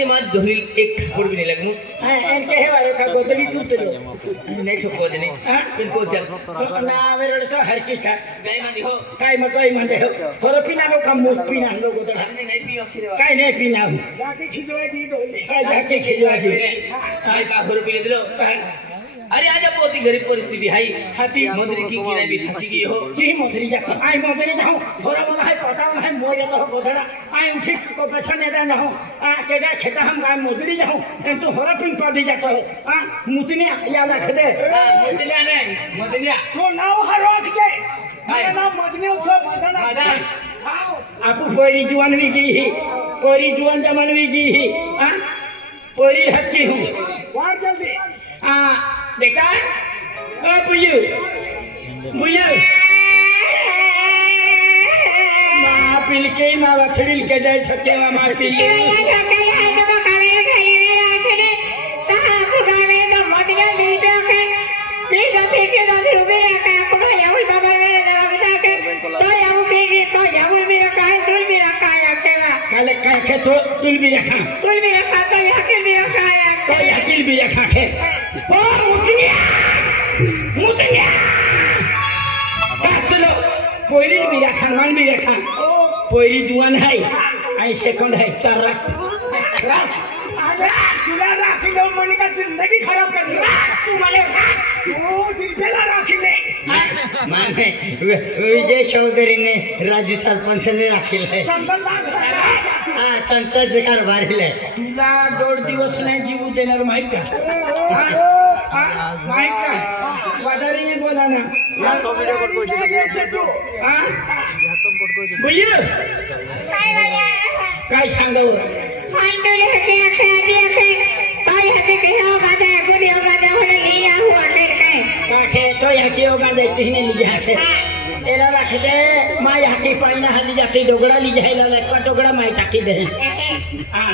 ने मार धोरी एक ठाकुर भी नहीं लगमु इनके है वाले का गोदड़ी टूट लो नहीं ठोको जने इनको चल तो ना मेरे तो हर की था गई मां दिहो काय मकोई मंदे हो हर पीना को कम मुख पीना लो गोदड़ा नहीं पियो खिरवा काय नहीं पीना जाके खिचवा दी डोली काय जाके खिलवा दी काय का हर पी दिलो अरे आज बहुत ही गरीब परिस्थिति है हाथी मजरी की नहीं भी थकी गई हो की मधुरी जाता आई मधुरी जाऊं थोड़ा बोला है पटाव है मोया तो गोदड़ा आई उठी को पैसा नहीं देना हो केगा खेता हम गाय मधुरी जाऊं एन तो हर पिन पा दी जाता हो मुतने याद रख दे मदनिया नहीं मदनिया तो नाव हरवाक के मेरा नाम मदनी सब मदन मदन आपू पोरी जुआन भी जी पोरी जुआन जमन भी जी पोरी हच्ची हूँ वार जल्दी बेटा ओ बुयू माँ पिल के माँ बछड़िल के जाए छके माँ पिल काले काखे तो तुल भी रखा तो यकील भी रखा के ओ मुतनिया चलो पोरी भी रखा मान भी रखा पोरी जुआन है आई सेकंड है 4 लाख तुला राखीले म्हणे का जिंदगी खराब कर तू मला तू दिलपेला राखीले माने विजय चौधरी ने राजू सरपंच ने राखील है संतोष कारभारीले तुला 2 दिवस नाही जीव देणार माहित का माहित का वादारी बोला ना या तो वीडियो कोड कोई तू भैया काय सांगाव काखे तो याची योगा देते ही नहीं जाते एला रख दे माँ याची पाइना हली जाती डोगड़ा ली जाएला लगता डोगड़ा माई टाकी दे हाँ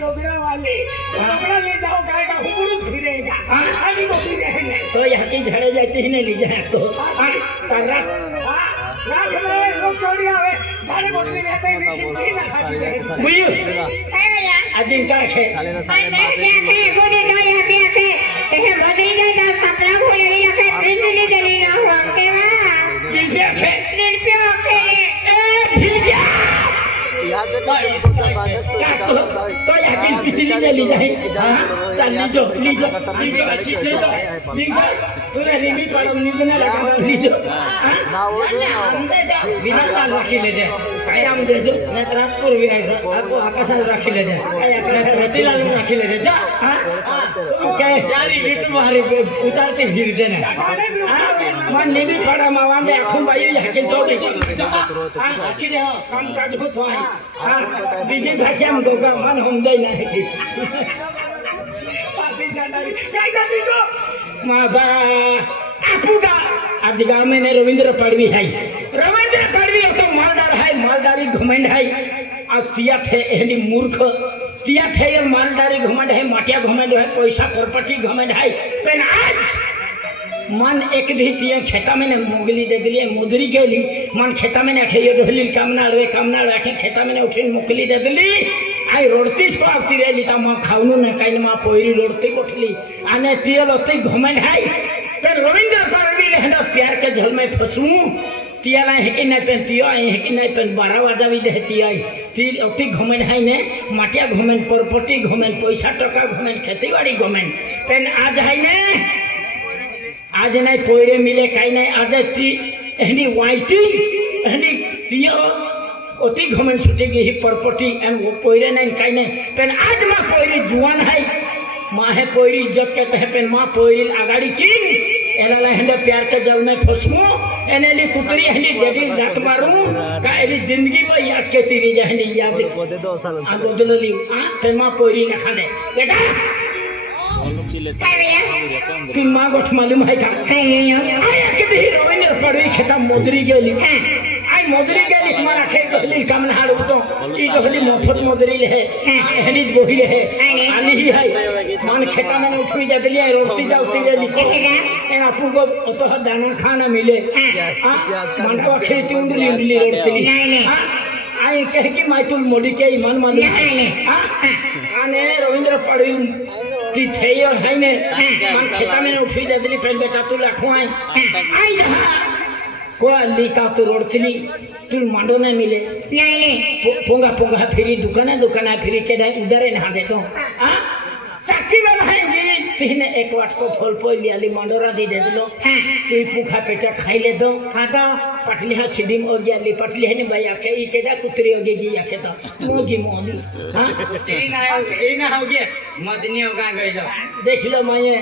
डोगरा वाले डोगरा ले जाओ गाय का हुबुरुस फिरेगा आगे तो फिरेंगे तो याची झड़े जाती ही नहीं ली जाए तो चल राख ले लोग छोड़ी आवे झाड़े मोटने में ऐसे ही मशीन नहीं ना खाती है बुझो अजिन का है तो याची पिछली ली जाए चल लीजो तूने रिंगी पड़ो नींदने लगा लीजो बिना साल रखी ले जाए काय हम दे जो ने रातपुर भी नहीं आपको आकाशाल रखी ले जाए रतिलाल रखी ले जाए जा क्या यारी बिटू मारी उतारते फिर देना मन नहीं भी पड़ा मावा में आखुन भाई याकिन तो आखी दे काम काट हो तो बीजी भाषा में गोगा मन हम जाए ना की काय करती तू माँ बा आपुगा आज गाँव में ने रविंद्र पड़वी है रविंद्र पड़वी तो मालदार है मालदारी घमंड है आज तिया थे एनी मूर्ख तिया थे ये मालदारी घमंड है माटिया घमंड है पैसा प्रॉपर्टी घमंड है पर आज मन एक दी तिया खेता में ने मोगली दे दिली मुदरी गेली मन खेता में ने खेये रहली कामना राखी खेता में ने उठीन मुकली दे दिली आई रोडतीच को आवती रेली ता माँ खावनू न काही माँ पोयरी रोडती उठली आने तिया लोती घमंड है पर रविंद्र पड़वी रहना प्यार के झल में फंसू तिया ना है कि नहीं पेन तिया है कि नहीं पेन 12 बजा भी दे तिया ती अति घमंड है ने माटिया घमंड प्रॉपर्टी घमंड पैसा टका घमंड खेती बाड़ी घमंड पेन आज है ने आज नहीं पोयरे मिले कहीं नहीं आज ती एनी वाइटी एनी तिया अति घमंड सुटी गई प्रॉपर्टी एंड वो पोयरे नहीं कहीं नहीं पेन आज माँ पोयरी जुआन है माँ है पोयरी इज्जत कहते हैं पेन माँ पोयरी आगाड़ी चीन एला हंडे प्यार के जल में फसमू एनेली कुतरी हंडी डेडी रात मारू का एली जिंदगी में याद के तेरी जहनी याद दे दो साल आ बदलली आ पेन माँ पोयरी ना खा दे बेटा तुम माँ गोठ मालूम है का आया के भी रविंद्र पड़वी खेता मोदरी गेली आई मोदरी गेली तुम्हारा खेत गहली काम ना हारू तो ई गहली मफत मोदरी ले एहनी बोही ले आली ही है मान खेता में उठवी जा दिली रोटी जाउती गेली ए आपू को तो दाना खाना मिले मनवा खेती उंडली उंडली रोटी आई कह कि माय तुल मोडी के ईमान मालूम रवींद्र पाडवी ती थेय है ने मन खेता में उठी देदली पहले बेटा तू लाखवाई आई रहा को अल्ली का तू रोडचली तू मांडो न मिले नहीं पोंगा पोंगा फिरी दुकाना फिरी के उधर नहा दे तो हां चाकी में रहेंगे तीन एक वाट को फल पोई लियाली मंडोरा दी दे दिलो तू भूखा पेटा खाई ले दो खाता पटली हा सिडिम हो गया ली पटली है नि भाई आखे ई केडा कुतरी हो गई आखे तो तू की मोनी हां ई ना हो गया मदनी होगा गइलो देख लो माये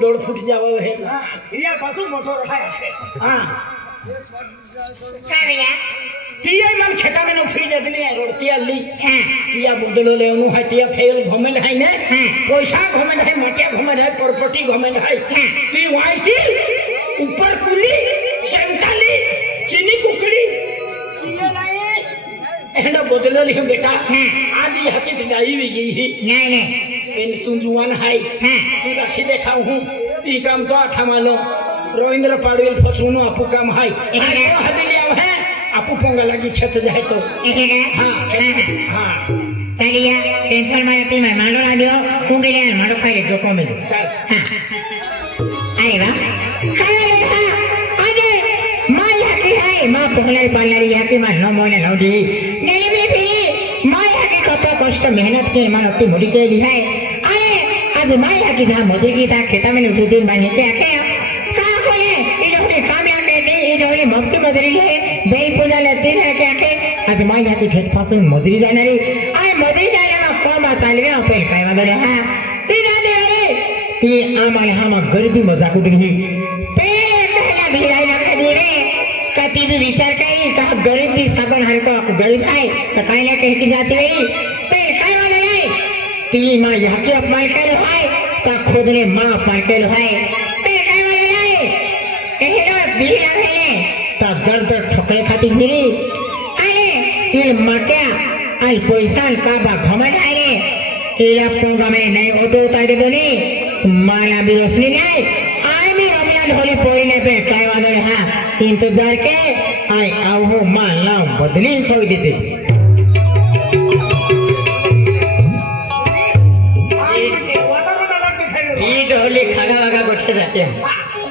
लोड फुट जावो है या पासून मोटर आहे हां काय भैया तिया मन खेता में उठी दे दिली रोडतिया ली तिया बुदलो ले नु है तिया फेल घमेंड है ने पैसा घमेंड है मटिया घमेंड है प्रॉपर्टी घमेंड है ती वाइटी ऊपर कुली संताली चीनी कुकड़ी तिया नहीं एना बदलो ली बेटा आज ये हकीकत नहीं भी गई नहीं पेन तू जुआन है तू रखी देखा हूं ई काम तो आठा मालो रविंद्र पाडवी फसुनो आपू काम है हदिलिया है आपू पोंगा लगी छत जाए तो हाँ हाँ चलिया टेंशन में आती मैं मांडो आ दियो कुंगले मांडो खाई ले जो को में चल अरे वाह हाय अरे मां याकी है मां पोंगले पालनारी याकी मां नो मोने नो दी नेले में भी मां याकी कत कष्ट मेहनत के मां अति मोड़ी के ली है अरे आज मां याकी जहां मदर की ता खेता में उठी दिन माने के आखे का कोले इडोरे काम या के दे इडोरे मक्सी मदरी है बेल पूजा लेते हैं के आखे आज मां याकी ठेठ पासून मदरी जाणारी आय मदरी जायला ना कोण चालवे अपेल काय वादळे हा ती दादी अरे ती आम्हाला हा गरीबी मजाक उडली पेले कहला भिरायला कधी रे कती भी विचार करी का गरीब भी साधन हर तो गरीब है तो कहले कह की जाती वेरी पेल काय वादळे ती मां याकी अपमान केलो है ता खुद ने मां अपमान केलो है पेल काय वादळे कहलो दिला है ता दर दर ठोकरे खाती मिली अरे इल मट्या आई पैसा का बा घमंड आले इला पोंगा में नहीं ऑटो उतार दे दोनी माला भी रोशनी नहीं आई भी रमिया ढोली पोईने पे काय वादळ हा इंतजार के आई आओ हो माला बदली खोई देते वातावरणाला दिखाई ये ढोली खागा वागा गोठे जाते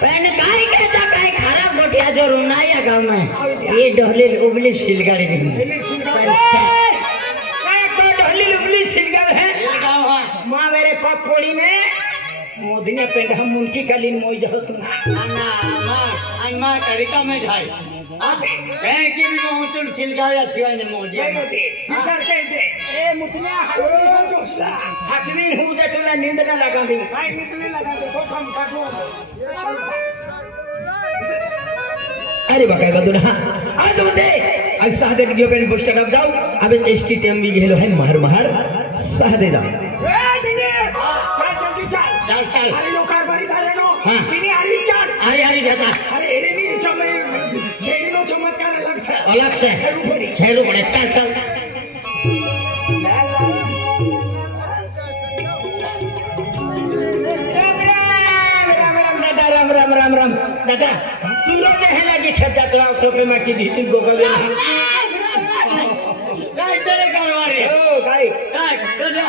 पण काय कहता काय खराब गोठिया जो रुनाया गांव में ये ढोली उबली सिलगाड़ी दी ढोली सिलगर है माँ मेरे पपोड़ी में मोदीने पेंड हम मुंकी कालीन मोई जहत अन्मा करिका में जाय कहीं की भी मुंतुल सिलगाड़ी अच्छी है ने मोजी विचार कहते ए मुतने हाथवी हूँ तो तुला नींद ना लगा दी काय निकले लगा दे तो काम काटो अरे बकाय बदुना आज म्हणते आज सहदे गियो पेन गोष्ट कब जाऊ अबे एसटी टेम भी गेलो है महर सहदे जा ए दिने चल जल्दी चल चल अरे लोग कारभारी झाले नो हाँ. दिने अरे चल अरे जाता अरे एने नी चमत्कार लगছে अलग से छेड़ू पड़े चल राम दादा तू लोग है लगी छता तो पे माटी दी तुम गोगवे काय चले करवारे ओ भाई काय तुझा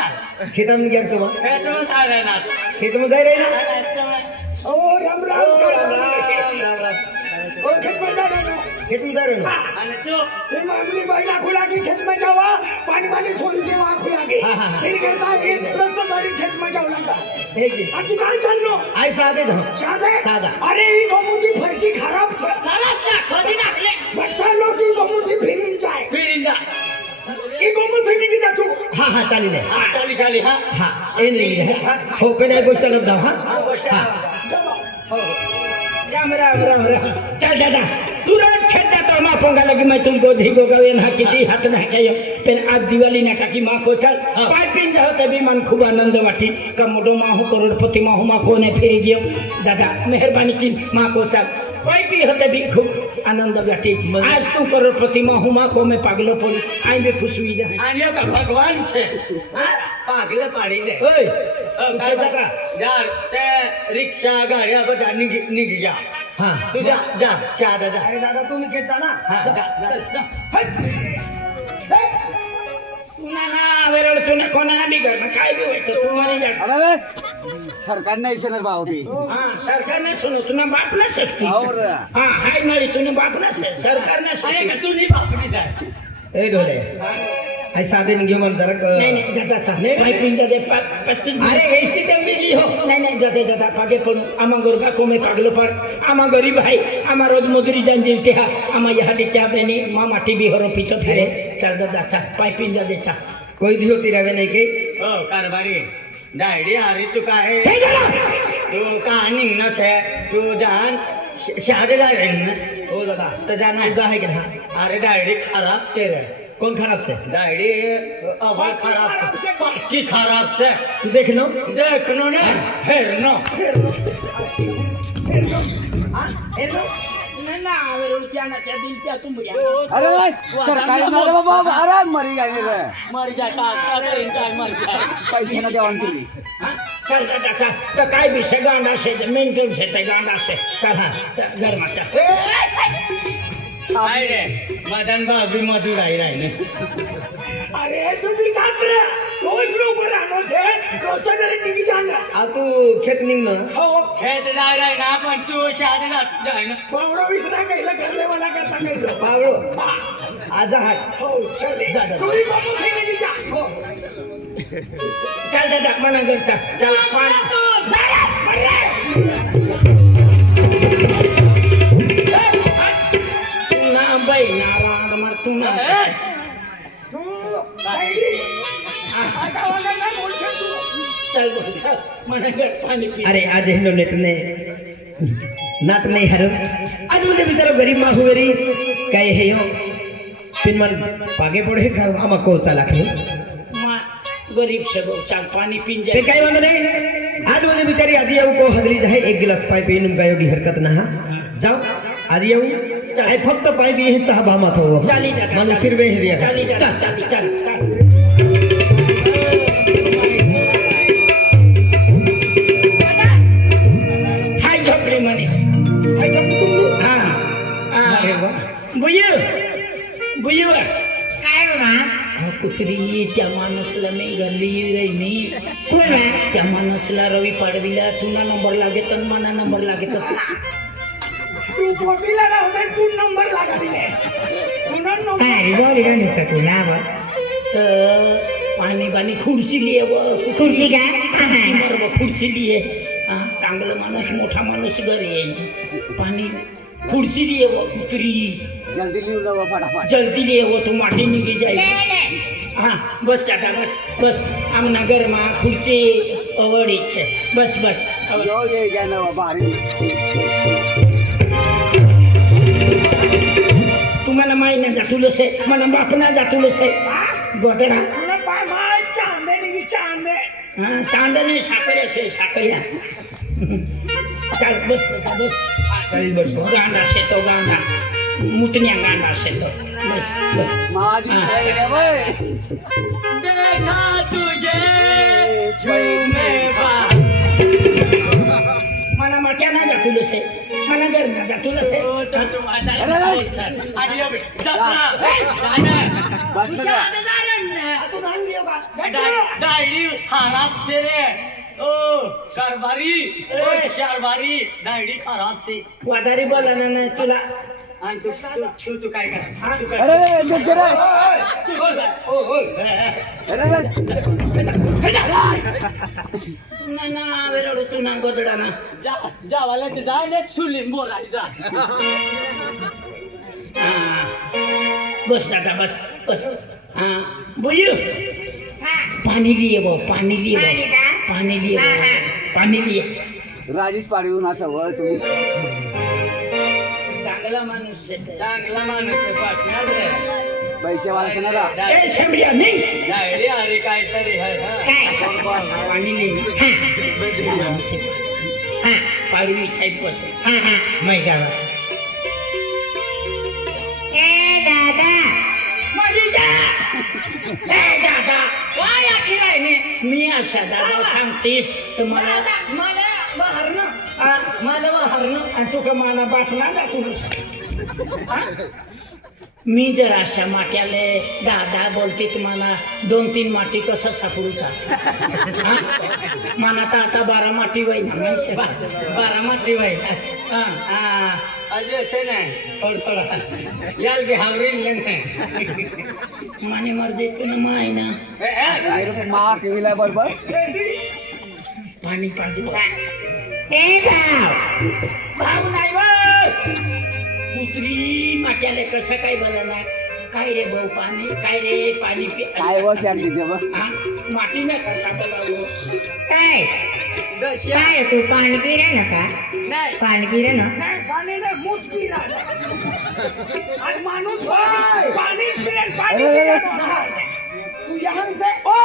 खेत में गया तो खेत में जा रहे ना खेत में जा रहे ना ओ राम राम कारभारी ओ खेत में जा रहे हो खेत में जा रहे ना અને તો ये मामली बहना खुला के खेत में जावा पानी पानी छोड़ी दे वहां खुला के हाँ, हाँ, हाँ. फिर करता है रस्ता गाड़ी खेत में जाओ लगा एक दिन और तू कहां चल लो आई सादे जाओ सादे सादा. अरे ये गोमुदी फरसी खराब छे ખરાબ છે ખોદી નાખલે बट्टा लोग ये गोमुदी फिरिन जाए ફીરી જા ये गोमुदी नहीं जा तू हाँ हाँ चाली ले હા ચાલી ચાલી હા हाँ ये नहीं है हो पे नहीं गोष्ट लग जाओ हाँ हाँ जाओ राम राम राम राम चल दादा तुरंत खेत जाता माँ पोंगा लगी मैं तुमको धिगो गवे ना किती हाथ ना कयो पेन आज दिवाली ना टाकी माँ को चल पाई पिन जाओ तभी मन खूब आनंद वाटी का मोटो माँ हो करोड़पति माँ हो माँ को ने फिर गियो दादा मेहरबानी की माँ को चल कोई भी होते भी खूब आनंद वाटी आज तू करोड़पति माँ हो माँ को मैं पागलो पड़ी आई भी खुश हुई जाए આન્યો કા ભગવાન છે હા પાગલે પાડી દે ओए काय जत्रा यार ते रिक्षा गाड्या બધા निघ जा हाँ तू जा जा चा दादा अरे दादा तुम खेत जाना हाँ जा जा तू ना वेळ चुना कोणाला बिघडणं काय बी व्हायचं तुम्हाला या- अरे सरकार नाही सनर भाव ती हा सरकारने सुनो तुला बाप ना शकतो और हा हाय नळी तुने बाप ना सरकारने अरे तू नाही बापडीच आहे ए ढोले आई साधे घेऊ मला जरा नाही नाही दादाचा नाही, नाही. पाय पिंजा दे पच्चीस अरे एसटी टेम्पी हो नाही नाही जाते दादा पागे पडू आम्हा गोरबा कोमे पागलो पर आम्हा गरीब आहे आम्हा रोज मजुरी जान जीवते हा आम्हा यहाँ क्या बेनी मा माटी भी हरो पीतो फिरे चल दादाचा पाय पिंजा देचा कोई दिहो तिरावे नाही के हो कारभारी डायडी अरे तू काय हे झालं तू का निघणार आहे तू जाण शहादेला राहील ना हो दादा तर जाणार तुझा आहे की ना अरे डायडी खराब से रे कौन खराब से डायडी अवल खराब से बाकी खराब से तू देख लो देखनो ना हेरनो नाही ना वेळ त्या ना त्या दिल त्या तुम अरे सरकारी नाही बाबा अरे मरी गाणी रे मर जा का करीन काय मर जा पैसे ना देवान केली चल दादाचा तर काय विषय गांडा शे मेंटल शे ते गांडा शे चल हा गरमाचा काय रे मदन बाबी मधुर आहे राहिले अरे तुम्ही सात्र रोज लोक राहणार छे रोज तरी टिकी जाणार आ तू खेत निघ ना हो खेत जाय राय ना पण तू शहादेला जाय ना बावडा विसरा गेला करले मला करता गेलो पावळो आज हात हो चले जा, जा. तुम्ही बाबू थे निघी जा हो चल दादा मना घरचा चल ना बाई नारायण मार तू ना तू डायरी आता वाला ना बोलछे तू चल बोल चल मना घर पाणी पी अरे आज हिंडो नेट ने नाट नाही हरो आज मुझे बिचारो गरीब माँ हुए री काय हे हो पिन मन पागे पड़े घर आमा को चला के मा गरीब से गो चल पानी पीन पे जाए काय वांदो नहीं आज मुझे बिचारी आज येऊ को हदली जाय एक गिलास पाय पे नुम गायोडी हरकत ना हा जाओ आज येऊ चाहे फक्त पाय बी हे चहा भामात हो चाली दादा मानु फिरवे हे दिया चाली दादा चल चाली चल चल हाय झोपडी मनीष हाय झोपडी हा अरे हा वाह बुयू बुयू काय बा कुत्री त्या माणूसला मी गल्ली रही कोण बा त्या माणूसला रवी पाडवीला तुला नंबर लागेत आणि मला नंबर लागेत तू पोटीला राहू तू नंबर लागा दिले तू नंबर काय बोली गाणी तू ना बा पाणी पाणी खुर्ची लिये खुर्ची का बरोबर खुर्ची लिये हा चांगलं माणूस मोठा माणूस घरी येईल पाणी खुर्ची लिये कुत्री जल्दी लिहून जाऊ फटाफट जल्दी लिये वो तो माटी निघी जाईल हा बस दादा बस बस आमना घरमा खुर्ची अवडी છે बस बस जो ये जाना बारी तुम्हाला माही ना जातुलं છે मला बापना जातुलं છે गोदडा तुला पाय माय चांदे निघी चांदे हा चांदणे साखऱ्या છે साखऱ्या चाल बस दादा बस चालीस वर्ष गांडा છે तो गांडा मुतण्या गांडा છે तो बस बस माझी हा. देखा तुझे झूमे मला मक्या ना जातुलं છે मला घर ना जातुलं છે डायरी खराब से रे ओ कारभारी ओ शारभारी डायरी खराब से वादारी बोला ना तुला आणि तू काय कर तू काय अरे जरा ना ना वेरोड तू ना गोदडा ना जा जावाला ते जा ने सुलीम बोलायचा हा. बस दादा बस बस हा बुयू पाणी लिये बो पाणी लिये पाणी बो का? पाणी लिये बो पाणी लिये राजेश पाडवीहून असं वर तुम्ही चांगला माणूस आहे ते. चांगला माणूस आहे पाटणार रे पैसेवाला सणारा ए शेंबड्या निघ डायरी अरे काहीतरी आहे हा. पाणी लिये हा पाडवी साहेब बस माहिती ए दादा माझी जा ए दादा काय आखी राहिली मी अशा दादा सांगतेस तर मला मला वाहरणं मला वाहरणं आणि तुका मला बाटला जातो मी जर अशा माट्याले दादा बोलते मला 2-3 माटी कसं सापडूता मला तर आता 12 माटी वाई ना माहिती 12 माटी वाई अजून असं नाही थोडा याल बी हावरील नाही माने मर्दी तुला माय ना मा केला बरोबर पाणी पाहिजे ए भाव भाऊ नाही व कुत्री माट्याले कसं काय बोला ना काय रे भाऊ पाणी काय रे पाणी काय वर्ष आमची जेव्हा माटी नाही करता बोलावं काय काय तू पाणी पिरा ना का नाही पाणी पिरा ना नाही पाणी नाही मूत पिला आणि माणूस पाणीच पिरेन पाणी पिरेन तू यहाँ से ओ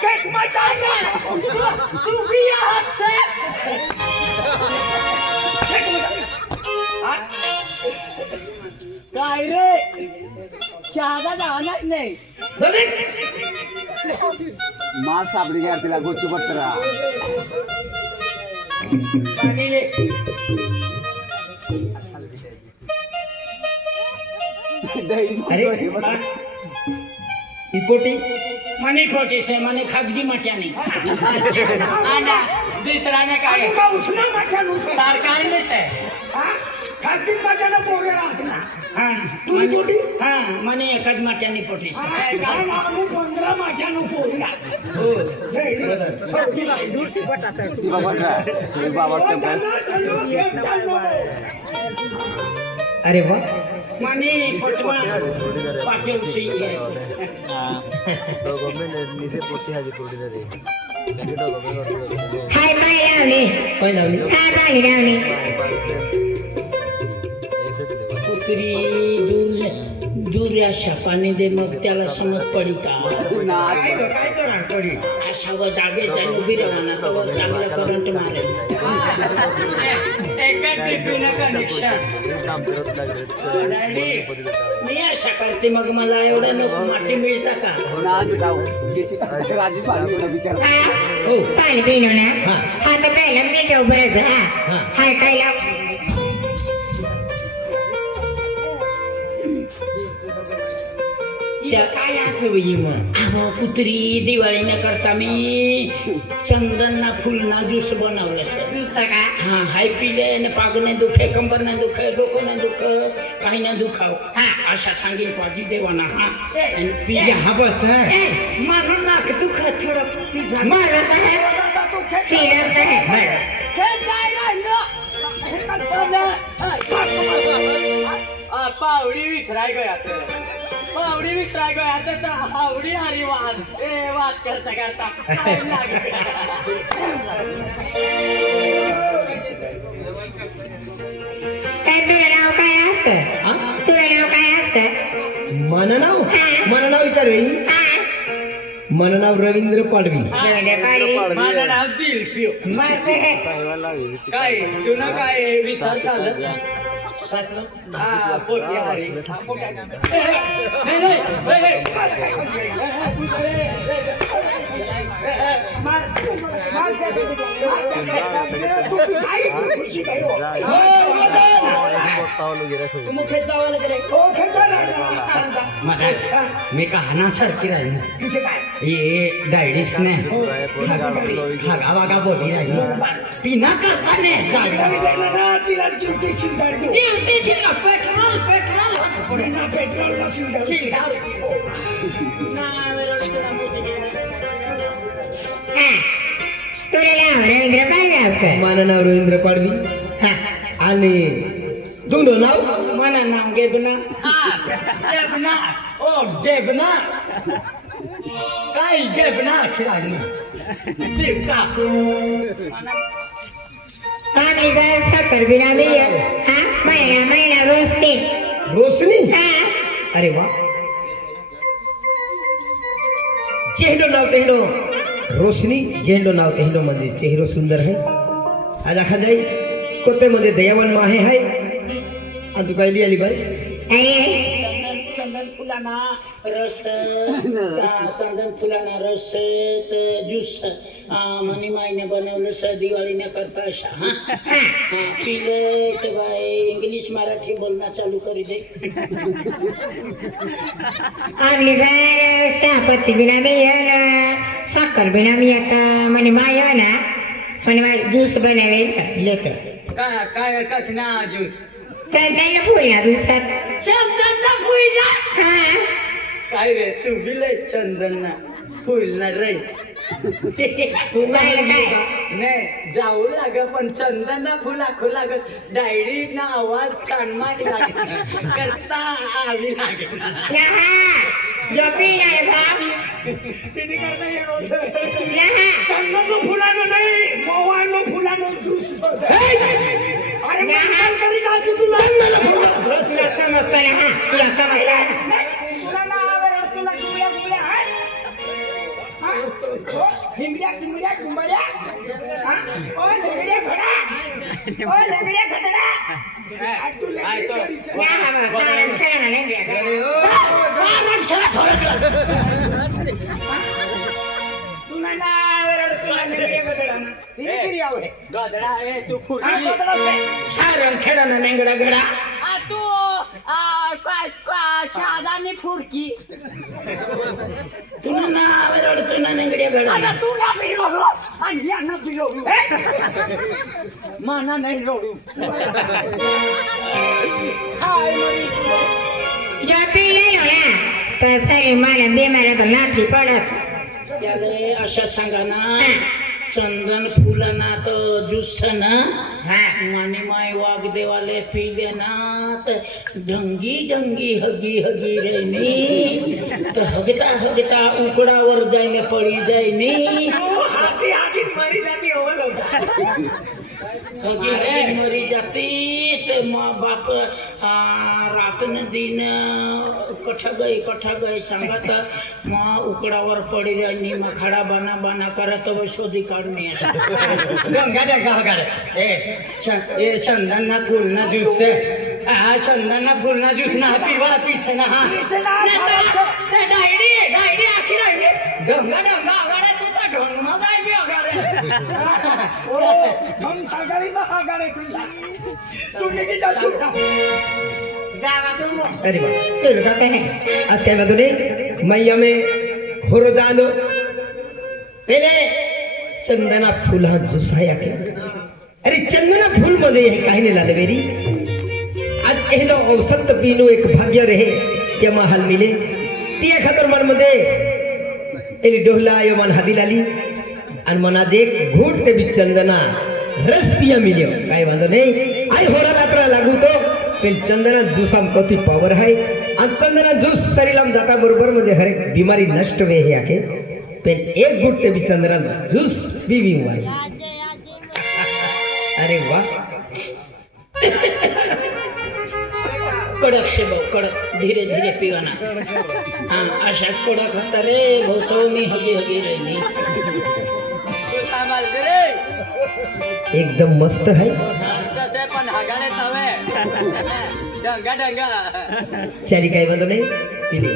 केक मचाएगा तू भी यहाँ से काय रे चहा जाणार नाही मास सापडी घ्या तिला गोचू पत्रा पाणी ले इपोटी मनी खोटी से मने खाजगी माट्या नाही दुसऱ्याने काय का उष्मा माठ्यानुसार सरकारनेच आहे खाजगी माठ्यानं पोरे राहत ना हा तुम्ही पोटी? हा मने एकच माट्यानी पोटी से कारण आम्ही 15 माठ्यानं पोरी राहत छोटी नाही दूरती पटात अरे वा मने पोटमा पाटील से हाय पाणी लावली काय लावली हाय पाणी लावली कुत्री दूर अशा पाणी दे मग त्याला समज पडी का काय करा पडी अशा व जागे जाऊन उभी राहा ना तर चांगला करंट मारेल एकच टिपीनं कनेक्शन मी अशा करते मग मला एवढं नको माती मिळता का हो पाणी पिनो ना हा तर पहिला मीठ बरंच हा हाय काय लाव काय असं मग अहो कुत्री दिवाळी न करता मी चंदन ना फुल ना ज्यूस बनवलं ज्यूस का हा हाय पिले न पाग नाही दुखे कंबर नाही दुखे डोकं नाही दुख काही नाही दुखाव हा अशा सांगेल पाजी देवाना हा आणि पिजा हा बस माझं नाक दुख थोडं पिझ्झा मारो साहेब सीना साहेब पावडी विसराय गया पावडी विसराय गया तर हावडी हरी वाद ए वाद करता करता time लागेल. काय तुझं नाव काय असतं तुझं नाव काय असतं मन नाव विचार हा मन नाव रवींद्र पाडवी माझं नाव दिल पिओ मारते काय तुला काय विचार चालत हा पोटी हरी हा, पोटी- नाही, नाही, मुखेत जावं लागेल मी कहाना सारखी राहील किसे काय ये डायडीस ने खागा वागा बोली राहील ती ना करता ने तिला चिमटी शिंगाड देऊ पेट्रोल पेट्रोल ना पेट्रोल ना शिंगाड हा तुला नाव रवींद्र पांडे असतं माझं नाव रवींद्र पाडवी हा आणि तुमचं नाव मना नाम गेबना डेबना ओ डेबना काय डेबना खिलाडी देवता आपली गाय साखर बिना बी हा महिना रोजनी रोशनी हा अरे वा चेहरो नाव तेहरो रोशनी जेहरो नाव तेहरो म्हणजे चेहरो सुंदर है आज आखा जाई कोते मध्ये दयावन माहे है आज तू काय लिहिली बाई अरे चंदन फुल फुलाना रस चंदन फुलाना रस ज्यूस म्हणे मायने बनवलं स दिवाळीने करता अशा पिलं तर बाय इंग्लिश मराठी बोलणं चालू करू दे आपली बाहेर सहापत्ती बिना मी साखर बिना मी आता म्हणे माय ना म्हणे माय ज्यूस बनवेल लेकर काय कसना ज्यूस चंदन फुल ना दिवसात चंदन फुलना हा काय रे तू बिले चंदन फुलना रईस पाहिलं काय नाही जाऊ लाग पण चंदन फुला खुला डायरी ना आवाज कानमाक लागत करता आवी लागत झोपी नाही बाप तिने करता येणं लहा चंदन फुलानं नाही मोवानो फुलानं ज्यूस अरे मंगल करी टाकी तुला तुला समजतं ना हा तुला समजतं तुला ना आवडत तुला गुबड्या गुबड्या हिंगड्या हिंगड्या गुंबड्या ओ लंगड्या घडा ओ लंगड्या घडा तू लंगडी गाडीच्या तुला ना आवडत तुला लंगड्या घडा ना फिरी फिरी आवडे गदडा ए तू हा फुलली कोतडा से सारण खेळानं नेंगडा घडा तू शादानी फुरकी तुला ना आवडतो ना नेंगड्या घडा आता तू ना फिरवलो आणि यांना फिरवलो माना नाही रोडू काय म्हणे झोपी नाही ना तर सरी मला बेमारा तर नाठी पडत त्याला अशा सांगा ना चंदन फुलाना तर ज्यूस ना माने माय वाघदेवाले पिले ना तर ढंगी ढंगी हगी हगी रेनी तर हगता उकडावर जायने पडी जायनी हाती हाती मरी जाती हो हगी हगी मरी जाती ते माँ बाप रातन दिन कठा गई सांगत माँ उकडावर पडी जायनी मग खडा बाना करत व शोधी काढून येतात गंगा ए चंदन फुलना ज्यूस चंदन फुलना ज्यूस ना पिवा पीस ना डायरी आखी डायरी ढंगा आगाडे तू तर ढोंग जाय मी आगाडे ओ हम सागाड़ी में आगाड़े तुला तू निकी जा तू अरे वाह सुरू करते हैं आज काय बात नाही मैया में हो रोजानो पहले चंदना फूल हा जुसाया के अरे चंदना फूल मध्ये हे काही नाही लाले बेरी आज एहनो औषध पीनो एक भाग्य रहे या महाल मिले तिया खातर मन मध्ये एली डोहला यो मन हादी लाली आणि मन आज एक घूट ते बी चंदना रस पिया मिल्यो काय वांदो नाही आई होरा लात्रा लागू तो पण चंदना ज्यूसाम कती पावर है आणि चंदना ज्यूस शरीराम जाता बरोबर म्हणजे हर एक बीमारी नष्ट वे हे आके पण एक गुट ते बी चंदना ज्यूस बीवी वाली अरे वाह कडक शे भाऊ कडक धीरे धीरे पिवाना हाँ अशाच कडक होता रे भाऊ मी हगी राहिली तू सांभाळ रे एकदम मस्त है तसे पण आगाडे तवे ढंगा चाली काही बंद नाही पिली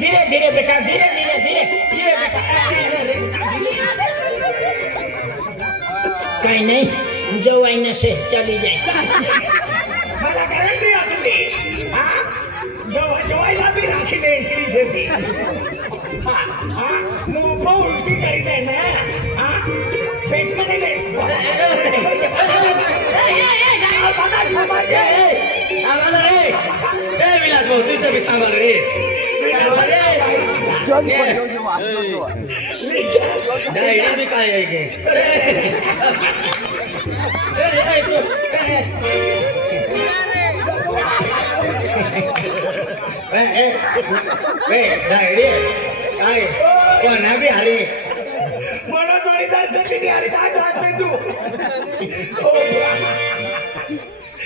धीरे धीरे बेटा धीरे काही नाही जवाई नसे चली जाए मला गॅरंटी आहे तुम्ही जेवायला बी राखीले श्री शेती मोफा उलटी करीत आहे ना पेट मध्ये सांभाळ रे ए विलास भाऊ तू तर सांभाळ रे डायरी बी काय आहे की डायरी काय कोणा बी हरी मला जोडीदार सती अरे काय त्रास तू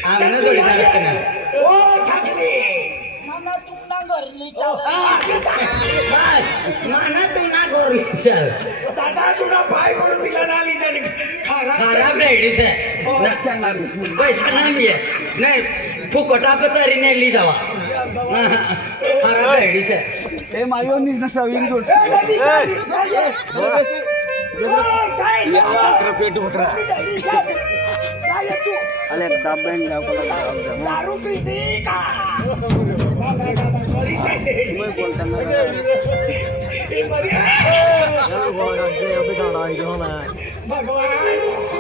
आम्हाला जोडीदार असते ना ओ छाटली माना तुमना घरली चाव बस माना तू ना गोरी चल दादा तुला पाय पडू दिला ना लिहिलं खराब रेडीच आहे पैसा नाही आहे नाही फुकटा तरी नाही ली जावा खराब रेडीच आहे ए मायो निघणं सवीन जोड दारू पिती का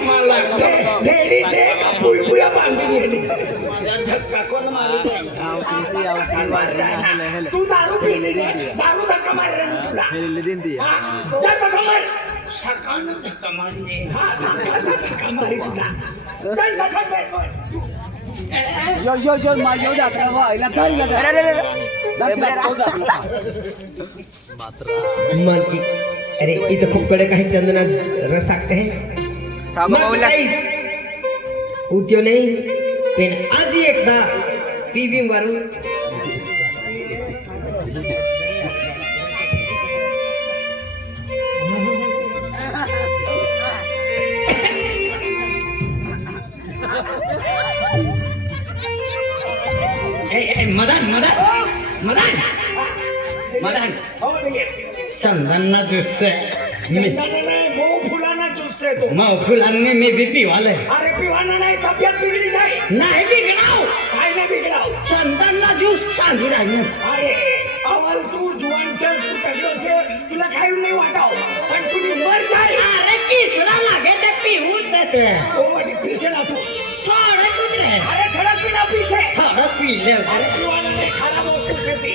मला भेडी से का पुलपुया बांधून गेली धक्का कोण मारी तू दारू पिली दारू धक्का मारला ना तुला हा, जा धक्का मार सकाळनं धक्का मारणे हा, धक्का मारी तुला चल धक्का मार मन अरे इथं खूप कडक आहे चंदना रस सकते हैं उद्यो नहीं पेन आज ही एकदा पीवी मारू मदन मदन मदन मदन चंदन ज्यूस मऊ फुलाना ज्यूस है तो मग फुलांनी मी बी पिवाले अरे पिवाना नाही तब्येत बिगड़ी जाए नाही बिघडाव काय नाही बिगड़ाव चंदनला ज्यूस सांगू राहिलं अरे अवल तू जुवान से तू तगड़ो से तुला काही नाही वाटाव पण तुम्ही मर जाए अरे किसला लागे ते पिऊन देते ओ वाटी पीछे ना तू थोडं दूध रे अरे थोड़ा पीना पीछे थोडं पिले अरे पिवाना नाही खराब वस्तू से ती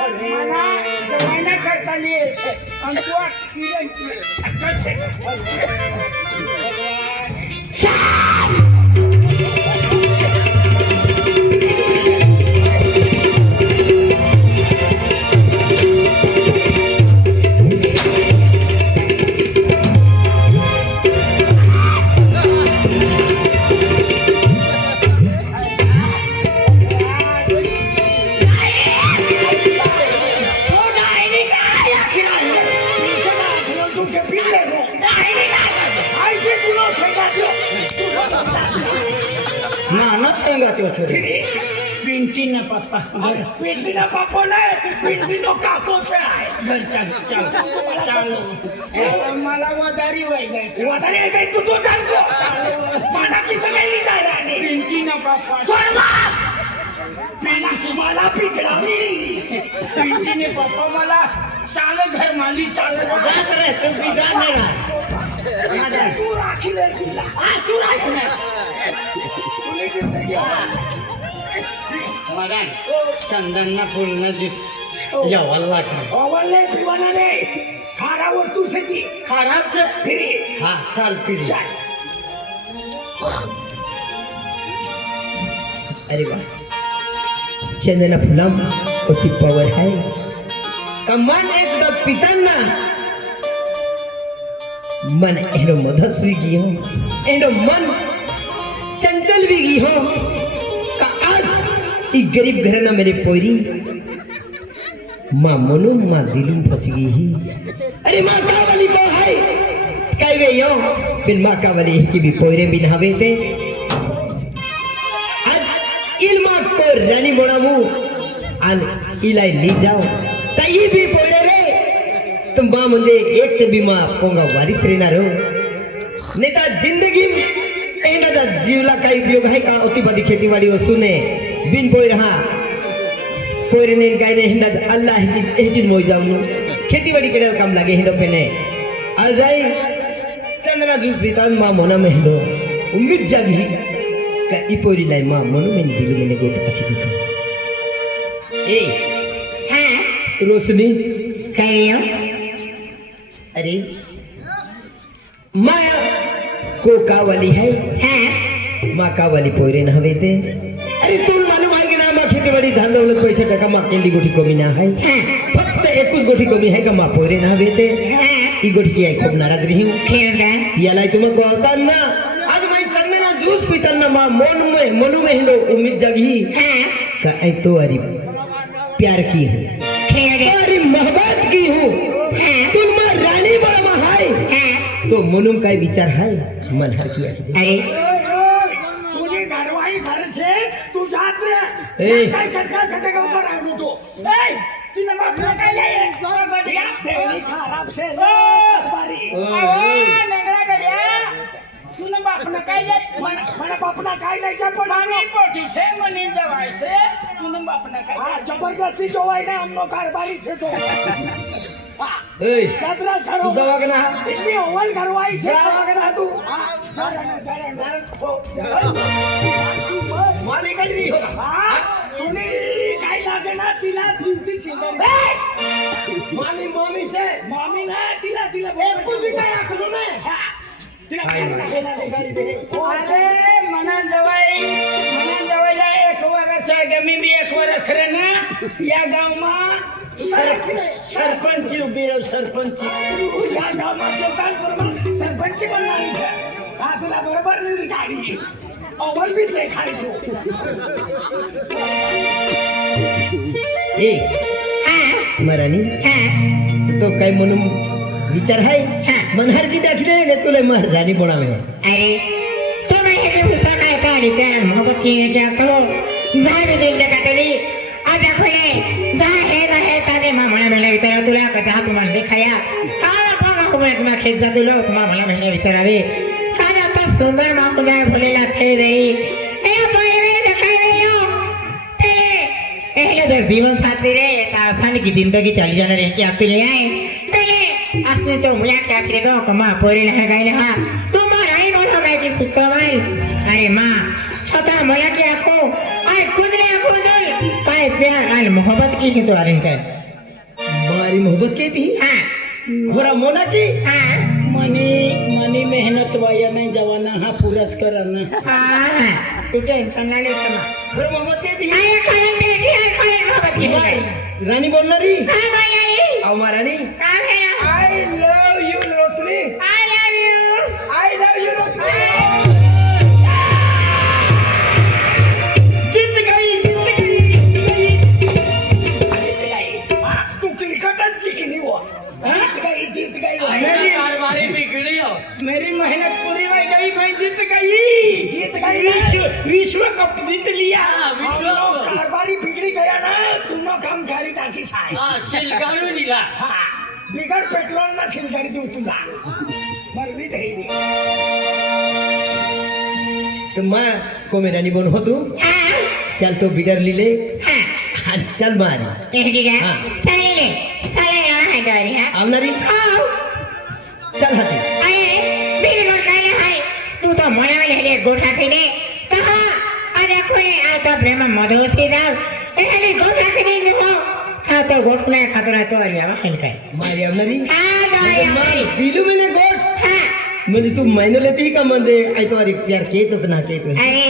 अरे मला जवाना करता नहीं है आणि तू किरण कसे मानव सांगत होतो पिंटी न पप्पा पिंटीना पापो नाही पिंटीनो काको से आहे मला वदारी व्हायचं वादारी आहे काय तू तो जाणतो मला की सगळ्यांनी जायला आणि पिंटी ना बाप्पा मला पिकडावी पिंटीने पप्पा मला चाल घर माली चाल जात रे तू पिता नाही तू राखी दे तिला तुला जिंदगी मगन चंदनना फुलनं दिस यावं लागलं अवलने पिवानाने खारा वस्तू से ती खराबच फिरी हा चाल पिढी अरे वाह चंदना फुलाम होती पावर है का मन एकदा पितांना मन एडो मधस्वी गी हो एडो मन चंचल भी गी हो का आज ई गरीब घराना मेरे पोरी माँ मनो माँ दिलुम फंस गई ही अरे माँ कावली को है काय वे यो बिन माँ कावली की भी पोरे बिन हवे थे आज इल्मा को रानी बनामू आन इलाई ली जाओ ताई भी पोरे रे तुम माँ मुझे एक ते भी माँ पोंगा वारिस रहना रो नेता जिंदगी एंडा जीवला का उपयोग है का अतिवादी खेतीवाड़ी ओ सुने बिन पोई रहा पोरे ने गाय ने हिंदा अल्लाह की एक दिन मोई जाऊं खेतीवाड़ी के काम लगे हिंदो पेने आ जाए चंद्रा जूस बितान माँ मोना में हिंदो उम्मीद जागी का इपोरी लाई माँ मोनो में दिल में गोट आखी देखो ए हाँ रोशनी कहियो अरे माया को कावली है हाँ माँ कावली पोरे न हवे ते अरे तुम मालूम है कि ना माँ खेतीवाड़ी धान दौलत पैसे टका माँ केली गोठी कमी ना है फक्त एकूच गोठी कमी है का माँ पोरे न हवे ते ई गोठी की आई खूब नाराज रही हूँ खेळला याला तुम्हें गोतान ना आज मैं चंदना जूस पीतन ना माँ मनु में हिंदो उम्मीद जागी हाँ का आई तो अरी प्यार की हूँ तुम्हारी मोहब्बत की हूँ तुम राणी बड़ा हाय तो म्हणून काय विचार हाय मनहर की आहे. अरे तुझी घरवाई घर से तू जात रे ए. काय कटका कटका के ऊपर आलू तो ए तूने बापला काय नाही या तेरी खराब से बारी नंगळा गड्या तुला बापनं काय नाही मला बापना काय नाही चपड आम्ही पोटी से मनी जवाय से तुला बापनं काय हां जबरदस्ती जोवाय ना हमनो कारबारी से तो हां ए, यात्रा करो तू जावा का ना इतनी ओवल घरवाई से जावा का ना तू हां जा रे हो तू मत मालिकडे नाही हो. हां तुम्ही काय लागे ना तिला चिवटी शिंदर मामी मामी से मामी ना तिला तुझी काय आखलो ना तिला अरे मना जवायला एक वर्ष आहे मी बी एक वर्ष रे ना या गावमा सरपंच उभी राह सरपंच या गावात चौकान बरोबर सरपंच बनणार आहे हा तुला बरोबर नाही गाडी अवल बी देखाय तू ए मरानी तो काय म्हणून विचार आहे मनहर की दाखले ने तुला महाराणी बनावे अरे तो मैं के पुस्तक काय पाणी प्यार मोहब्बत की क्या करो जा भी दिल का तली आज खोले जा हे ताने मा मला भेटला विचारा तुला कथा तुम्हाला देखाया काला पागा तुम्हाला तुम्हा खेत जा तुला तुम्हाला मला भेटला विचारावे काला तो सुंदर मा को जाय भोलेला थे देरी ए पाए में देखाई देयो पहले जर जीवन साथी रे तासान की जिंदगी चली जाना रे कि आपके लिए आए पहले असने तो मुया क्या करे दो कमा पोरी लहा गायला हा तुम्हारा ही बोलो मैं की पुस्तवाल अरे माँ स्वतः मला की आखो आय कुदरे आखो दल काय प्यार आल मोहब्बत की ही तो अरिन कर हमारी मोहब्बत की थी हाँ घोड़ा मोना की हाँ मनी मेहनत वाया नाही जवाना हा पुराच कराना हाँ तू टेंशन ना ले कमा घोड़ा मोहब्बत की थी आय खायन बेटी आय खायन मोहब्बत की रानी बोलणारी हाँ बोला अव महाराणी काम है ना I love you Roshni I love you I love you Roshni जीत गई तू क्रिकेटच जिंकली हो जीत गई मेरी कारभारी बिगड़ी हो मेरी मेहनत पूरी हो गई मैं जीत गई जीत गई विश्व कप जीत लिया कारभारी बिगड़ी गया ना तुमनो काम खाली टाकी साय हा शिलगाडू दिला हा बिगर पेट्रोल ना शिलगाडी देऊ तुला मरली ठेली तो माँ को मेरा नहीं बोल हो तू हाँ चल तो बिगर लीले हाँ चल मार ये ठीक है हाँ। चले जाना है डोरी हाँ आवनारी आओ चल हाथी अरे मेरे को कहना है तू तो मोना में ले गोठा खेले कहा अरे खोले आ तो प्रेम मधुस की दाव ए गोठा खेले देखो हाँ तो गोठ में खतरा तो अरे आवा खेल कर मारी आवनारी हाँ डोरी हमारी दिलू मैंने गोट हाँ म्हणजे तू महिनो लेती का म्हणजे आई तो अरे प्यार के तो ना के तो अरे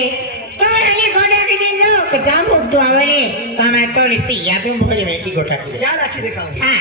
तो अरे गोठा खेले नो तो जाम उग तो आवले तो मैं तो रिश्ती या तुम भोले में की गोठा खेले क्या लाखी दिखाओ हाँ